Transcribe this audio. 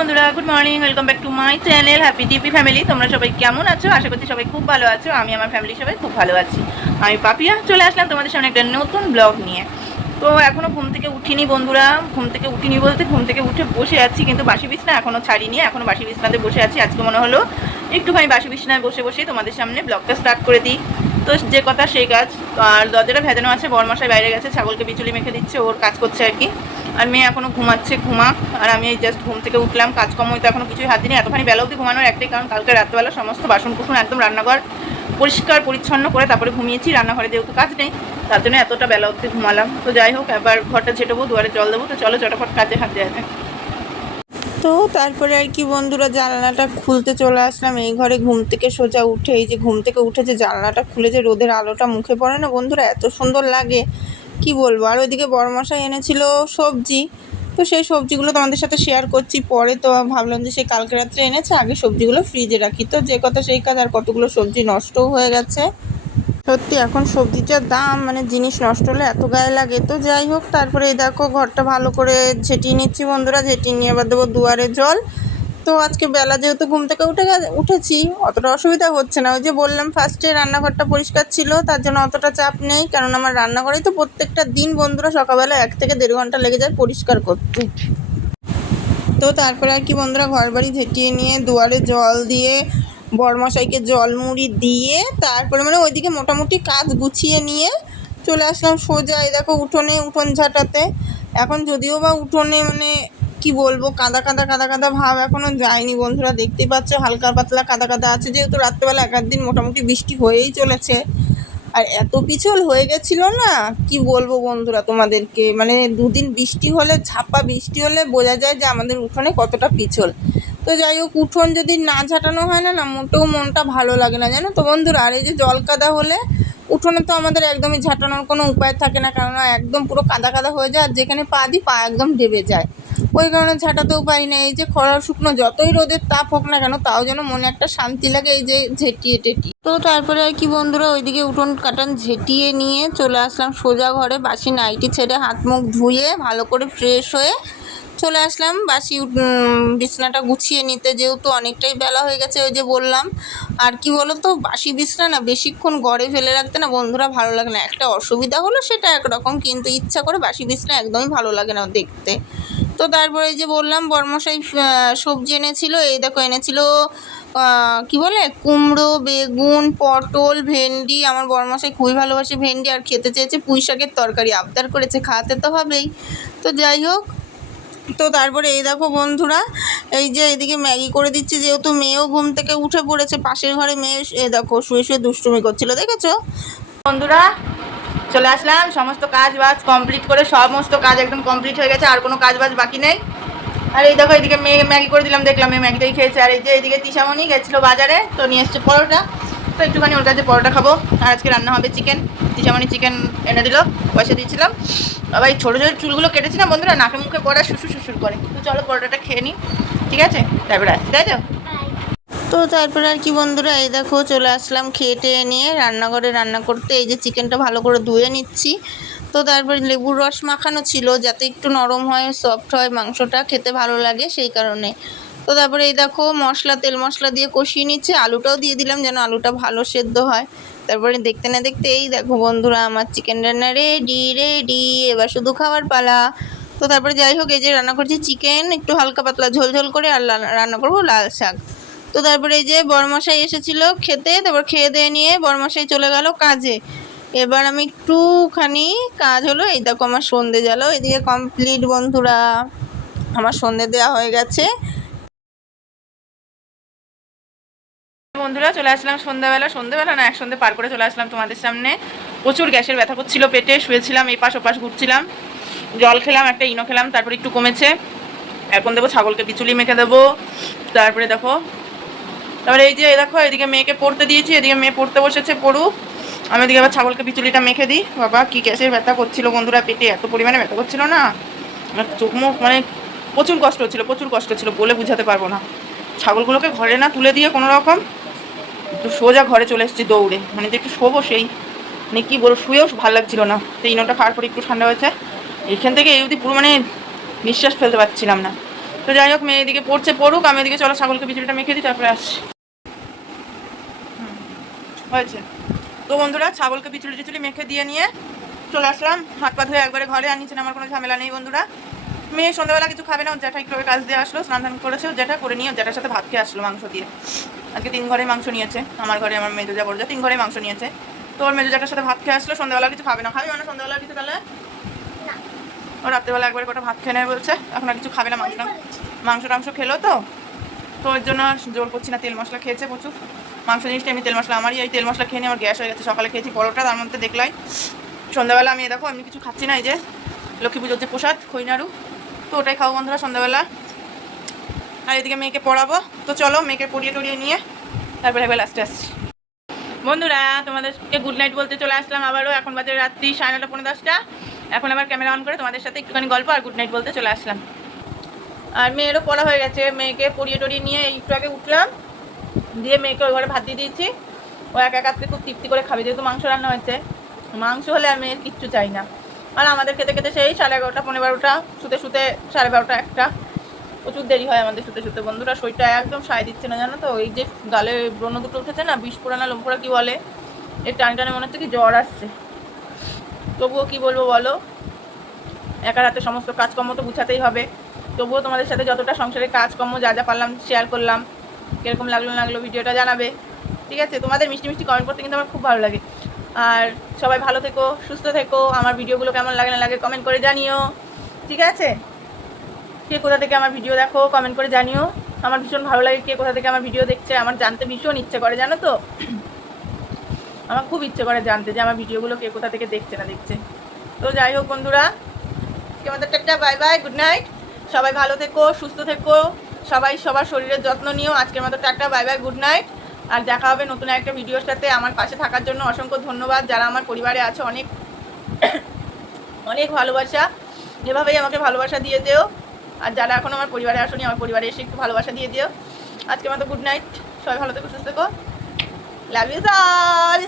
বন্ধুরা, good morning, welcome back to my channel happy টিপি family. তোমরা সবাই কেমন আছো? আশা করছি সবাই খুব ভালো আছো। আমি আমার ফ্যামিলি সবাই খুব ভালো আছি। আমি পাপিয়া চলে আসলাম তোমাদের সামনে একটা নতুন ব্লগ নিয়ে। তো এখনও ঘুম থেকে উঠিনি বন্ধুরা, ঘুম থেকে উঠিনি বলতে ঘুম থেকে উঠে বসে আছি, কিন্তু বাসি বিছনা এখনও ছাড়িনি, এখনও বাসি বিছনাতে বসে আছি। আজকে মনে হলো একটুখানি বাসি বিছনায় বসে বসে তোমাদের সামনে ব্লগটা স্টার্ট করে দিই। তো যে কথা সেই কাজ। আর দরজাটা ভেজানো আছে, বরমশাই বাইরে গেছে, ছাগলকে বিচুলি মেখে দিচ্ছে, ওর কাজ করছে আর কি। আর মেয়ে এখনও ঘুমাচ্ছে, ঘুমাক। আর আমি এই জাস্ট ঘুম থেকে উঠলাম, কাজকর্ম হয়তো এখনও কিছুই হাত দিইনি। এতখানি বেলা অবধি ঘুমানোর একটাই কারণ, কালকে রাত্রেবেলা সমস্ত বাসন কুসন একদম রান্নাঘর পরিষ্কার পরিচ্ছন্ন করে তারপরে ঘুমিয়েছি। রান্নাঘরে যেহেতু কাজ নেই, তার জন্য এতটা বেলা অবধি ঘুমালাম। তো যাই হোক, এবার ঘরটা ঝেঁটবো, দুয়ারে জল দেবো। তো চলো চটাফট কাজে হাত দেওয়া যায়। তো তারপরে আর কি বন্ধুরা, জানলাটা খুলতে চলে আসলাম। এই ঘরে ঘুম থেকে সোজা উঠে, এই যে ঘুম থেকে উঠে যে জানলাটা খুলে যে রোদের আলোটা মুখে পড়ে না বন্ধুরা, এত সুন্দর লাগে কি বলবো। আর ওইদিকে বড়মশাই এনেছিল সবজি, তো সেই সবজিগুলো তোমাদের সাথে শেয়ার করছি পরে। তো ভাবলাম যে সেই কালকে রাত্রে এনেছে, আগে সবজিগুলো ফ্রিজে রাখি। তো যে কথা সেই কাজ, আর কতগুলো সবজি নষ্টও হয়ে গেছে। সত্যি এখন সবজির যা দাম, মানে জিনিস নষ্ট হলে এত গায়ে লাগে। তো যাই হোক, তারপরে এই দেখো ঘরটা ভালো করে ঝেঁটিয়ে নিচ্ছি বন্ধুরা, ঝেঁটিয়ে নিয়ে এবার দেবো দুয়ারে জল। তো আজকে বেলা যেহেতু ঘুম থেকে উঠেছি, অতটা অসুবিধা হচ্ছে না। ওই যে বললাম ফার্স্টে রান্নাঘরটা পরিষ্কার ছিল, তার জন্য অতটা চাপ নেই, কারণ আমার রান্নাঘরেই তো প্রত্যেকটা দিন বন্ধুরা সকালবেলা 1 থেকে 1.5 ঘন্টা লেগে যায় পরিষ্কার করতে। তো তারপরে আর কি বন্ধুরা, ঘর বাড়ি ঝেঁটিয়ে নিয়ে দুয়ারে জল দিয়ে বড়মশাইকে জল মুড়ি দিয়ে তারপরে মানে ওইদিকে মোটামুটি কাজ গুছিয়ে নিয়ে চলে আসলাম সোজা এই দেখো উঠোনে, উঠোন ঝাঁটাতে। এখন যদিও বা উঠোনে মানে কি বলবো, কাদা কাদা কাদা কাদা ভাব এখনও যায়নি বন্ধুরা, দেখতেই পাচ্ছ হালকা পাতলা কাদা কাদা আছে, যেহেতু রাত্রেবেলা 1 দিন মোটামুটি বৃষ্টি হয়েই চলেছে। আর এত পিছল হয়ে গেছিলো না, কি বলবো বন্ধুরা তোমাদেরকে, মানে 2 দিন বৃষ্টি হলে, ঝাপা বৃষ্টি হলে বোঝা যায় যে আমাদের উঠোনে কতটা পিছল। তো যাই হোক, উঠোন যদি না ঝাঁটানো হয় না, মোটেও মনটা ভালো লাগে না জানো তো বন্ধুরা। আর এই যে জল কাদা হলে উঠোনে তো আমাদের একদমই ঝাঁটানোর কোনো উপায় থাকে না, কেননা একদম পুরো কাদা কাদা হয়ে যায়, আর যেখানে পা দিই পা একদম ডেবে যায়। ওই কারণে ঝাঁটাতেও পারি না। এই যে খরা শুকনো যতই রোদের তাপ হোক না কেন, তাও যেন মনে একটা শান্তি লাগে এই যে ঝেঁটিয়ে টেটিয়ে। তো তারপরে আর কি বন্ধুরা, ওইদিকে উঠোন কাটান ঝেঁটিয়ে নিয়ে চলে আসলাম সোজা ঘরে, বাসি নাইটি ছেড়ে হাত মুখ ধুয়ে ভালো করে ফ্রেশ হয়ে চলে আসলাম বাসি বিছনাটা গুছিয়ে নিতে, যেহেতু অনেকটাই বেলা হয়ে গেছে ওই যে বললাম। আর কি বলো তো, বাসি বিছনা না বেশিক্ষণ ঘরে ফেলে রাখতে না বন্ধুরা ভালো লাগে না। একটা অসুবিধা হলো সেটা একরকম, কিন্তু ইচ্ছা করে বাসি বিছনা একদমই ভালো লাগে না দেখতে। তো তারপরে এই যে বললাম বড়মশাই সবজি এনেছিল, এই দেখো এনেছিল কি বলে কুমড়ো, বেগুন, পটল, ভেন্ডি। আমার বড়মশাই খুবই ভালোবাসে ভেন্ডি, আর খেতে চেয়েছে পুঁই শাকের তরকারি, আবদার করেছে, খাওয়াতে তো হবেই। তো যাই হোক, তো তারপরে এই দেখো বন্ধুরা, এই যে এদিকে ম্যাগি করে দিচ্ছি, যেহেতু মেয়েও ঘুম থেকে উঠে পড়েছে। পাশের ঘরে মেয়ে এই দেখো শুয়ে শুয়ে দুষ্টুমি করছিল, দেখেছো বন্ধুরা। চলে আসলাম সমস্ত কাজ বাজ কমপ্লিট করে, সমস্ত কাজ একদম কমপ্লিট হয়ে গেছে, আর কোনো কাজ বাজ বাকি নেই। আর এই দেখো এদিকে মেয়ে ম্যাগি করে দিলাম, দেখলাম মেয়ে ম্যাগিটাই খেয়েছে। আর এই যে এইদিকে তিশামণি গেছিলো বাজারে, তো নিয়ে এসছে পরোটা, তো একটুখানি ওর কাছে পরোটা খাবো। আর আজকে রান্না হবে চিকেন, তিশামণি চিকেন এনে দিল, পয়সা দিয়েছিলাম। আবার এই ছোটো ছোটো চুলগুলো কেটেছি না বন্ধুরা, নাকে মুখে পড়া শ্বশুর শ্বশুর করে। তো চলো পরোটাটা খেয়ে নিই, ঠিক আছে, তারপরে আসছি, তাই তো। তো তারপরে আর কি বন্ধুরা, এই দেখো চলে আসলাম খেয়ে টেয়ে নিয়ে রান্নাঘরে রান্না করতে। এই যে চিকেনটা ভালো করে ধুয়ে নিচ্ছি। তো তারপরে লেবুর রস মাখানো ছিল, যাতে একটু নরম হয়, সফট হয়, মাংসটা খেতে ভালো লাগে সেই কারণে। তো তারপরে এই দেখো মশলা, তেল মশলা দিয়ে কষিয়ে নিচ্ছে, আলুটাও দিয়ে দিলাম যেন আলুটা ভালো সেদ্ধ হয়। তারপরে দেখতে না দেখতে এই দেখো বন্ধুরা, আমার চিকেন রান্না রেডি রেডি, এবার শুধু খাওয়ার পালা। তো তারপরে যাই হোক, এই যে রান্না করছি চিকেন একটু হালকা পাতলা ঝোল ঝোল করে, আর রান্না করবো লাল শাক। তো তারপরে এই যে বড়মশাই এসেছিলো খেতে, তারপর খেয়ে দিয়ে নিয়ে বড়মশাই চলে গেল কাজে। এবার আমি একটুখানি কাজ হলো, এই দেখো আমার সন্ধে জ্বালো এদিকে কমপ্লিট বন্ধুরা, আমার সন্ধে দেওয়া হয়ে গেছে বন্ধুরা। চলে আসলাম সন্ধ্যাবেলা না, এক সন্ধে পার করে চলে আসলাম তোমাদের সামনে। প্রচুর গ্যাসের ব্যথা করছিল পেটে, শুয়েছিলাম, এই পাশ ওপাশ ঘুরছিলাম, জল খেলাম, একটা ইনো খেলাম, তারপরে একটু কমেছে। এখন দেবো ছাগলকে বিচুলি মেখে দেবো। তারপরে দেখো, তারপরে এই যে দেখো এদিকে মেয়েকে পড়তে দিয়েছি, এদিকে মেয়ে পড়তে বসেছে, পড়ুক, আমি এদিকে আবার ছাগলকে বিচুলিটা মেখে দিই। বাবা কি গ্যাসের ব্যথা করছিল বন্ধুরা, পেটে এত পরিমাণে ব্যথা করছিল না, চোখ মুখ মানে প্রচুর কষ্ট ছিল, বলে বুঝাতে পারবো না। ছাগলগুলোকে ঘরে না তুলে দিয়ে কোনো রকম একটু সোজা ঘরে চলে এসেছি দৌড়ে, মানে যে একটু শোবো সেই, মানে কী বলবো, শুয়েও ভালো লাগছিল না। তো ইনোটা খাওয়ার পরে একটু ঠান্ডা হয়েছে, এইখান থেকে এই অবধি পুরো মানে নিঃশ্বাস ফেলতে পারছিলাম না। তো তো যাই হোক, মেয়ে এদিকে পড়ছে, পড়ুক, আমি এদিকে চলো ছাগলকে বিচুলিটা মেখে দিই, তারপরে আসছি। হয়েছে। তো বন্ধুরা, ছাগলকে বিচুলি টিচুলি মেখে দিয়ে নিয়ে চলে আসলাম, হাত পা ধুয়ে একবারে ঘরে। আর নিচে আমার কোনো ঝামেলা নেই বন্ধুরা। মেয়ে সন্ধ্যাবেলা কিছু খাবে না, ওর জ্যাঠা একটু কাজ দিয়ে আসলো, স্নান ধান করেছে, ওর জ্যাঠা করে নিয়ে ওর জ্যাঠার সাথে ভাত খেয়ে আসলো মাংস দিয়ে। আজকে 3 ঘরে মাংস নিয়েছে, আমার ঘরে আমার মেজো যা বড় যা 3 ঘরে মাংস নিয়েছে। তো ওর মেজো জ্যাঠার সাথে ভাত খেয়ে আসলো, সন্ধ্যাবেলা কিছু খাবে না। খাবে মানে সন্ধ্যাবেলা কিছু, তাহলে ও রাত্রেবেলা একবারে কটা ভাত খেয়ে নেবে বলছে, এখন আর কিছু খাবে না। মাংস টাংস খেলো তো, তো ওর জন্য জোর করছি না। তেল মশলা খেয়েছে প্রচুর, মাংস জিনিসটা এমনি তেল মশলা, আমারই এই তেল মশলা খেয়ে নিয়ে আমার গ্যাস হয়ে গেছে। সকালে খেয়েছি পরোটা, তার মধ্যে দেখলাই। সন্ধ্যাবেলা আমি দেখো এমনি কিছু খাচ্ছি না, এই যে লক্ষ্মী পুজোর যে প্রসাদ খৈনাড়ু, তো ওটাই খাবো বন্ধুরা সন্ধ্যাবেলা। আর এদিকে মেয়েকে পড়াবো। তো চলো মেয়েকে পড়িয়ে টড়িয়ে নিয়ে তারপরে একবার লাস্টে আসছি। বন্ধুরা, তোমাদেরকে গুড নাইট বলতে চলে আসলাম আবারও। এখন বাজে রাত্রি 9:30 পৌনে 10টা। এখন আবার ক্যামেরা অন করে তোমাদের সাথে একটুখানি গল্প আর গুড নাইট বলতে চলে আসলাম। আর মেয়েরও পড়া হয়ে গেছে, মেয়েকে পড়িয়ে টড়িয়ে নিয়ে একটু আগে উঠলাম, দিয়ে মেয়েকে ওই ঘরে ভাত দিয়ে দিয়েছি। ও একা আজকে খুব তৃপ্তি করে খাবে, যেহেতু মাংস রান্না হয়েছে। মাংস হলে আর মেয়ের কিচ্ছু চাই না। আর আমাদের খেতে খেতে সেই 11:30 পৌনে 12টা, শুতে শুতে 12:30 1টা। প্রচুর দেরি হয় আমাদের শুতে শুতে বন্ধুরা। শরীরটা একদম সায় দিচ্ছে না জানো তো। এই যে গালে ব্রণ দুটো উঠেছে না, বিষ পোড়া না লোমপোড়া কী বলে, এর টানে টানে মনে হচ্ছে কি জ্বর আসছে। তবুও কি বলবো বলো, একার হাতে সমস্ত কাজকর্ম তো গুছাতেই হবে। তবুও তোমাদের সাথে যতটা সংসারের কাজকর্ম যা যা পারলাম শেয়ার করলাম। কীরকম লাগলো ভিডিওটা জানাবে, ঠিক আছে? তোমাদের মিষ্টি মিষ্টি কমেন্ট করতে কিন্তু আমার খুব ভালো লাগে। আর সবাই ভালো থেকো, সুস্থ থেকো। আমার ভিডিওগুলো কেমন লাগে না লাগে কমেন্ট করে জানিও, ঠিক আছে? কে কোথা থেকে আমার ভিডিও দেখো কমেন্ট করে জানিও। আমার ভীষণ ভালো লাগে কে কোথা থেকে আমার ভিডিও দেখছে, আমার জানতে ভীষণ ইচ্ছে করে জানো তো। আমার খুব ইচ্ছে করে জানতে যে আমার ভিডিওগুলো কে কোথা থেকে দেখছে না দেখছে। তো যাই হোক বন্ধুরা, আমাদের tata, bye bye, good night. সবাই ভালো থেকো, সুস্থ থেকো, সবাই সবার শরীরের যত্ন নিও। আজকের মতো tata, bye bye, good night. আর দেখা হবে নতুন একটা ভিডিওর সাথে। আমার পাশে থাকার জন্য অসংখ্য ধন্যবাদ। যারা আমার পরিবারে আছে, অনেক অনেক ভালোবাসা। এভাবেই আমাকে ভালোবাসা দিয়ে যেও। আর যারা এখন আমার পরিবারে আসনি, আমার পরিবারে এসে একটু ভালোবাসা দিয়ে দিও। আজকের মতো গুড নাইট, সবাই ভালো থেকো, সুস্থ থেকো, লাভ ইউ অল।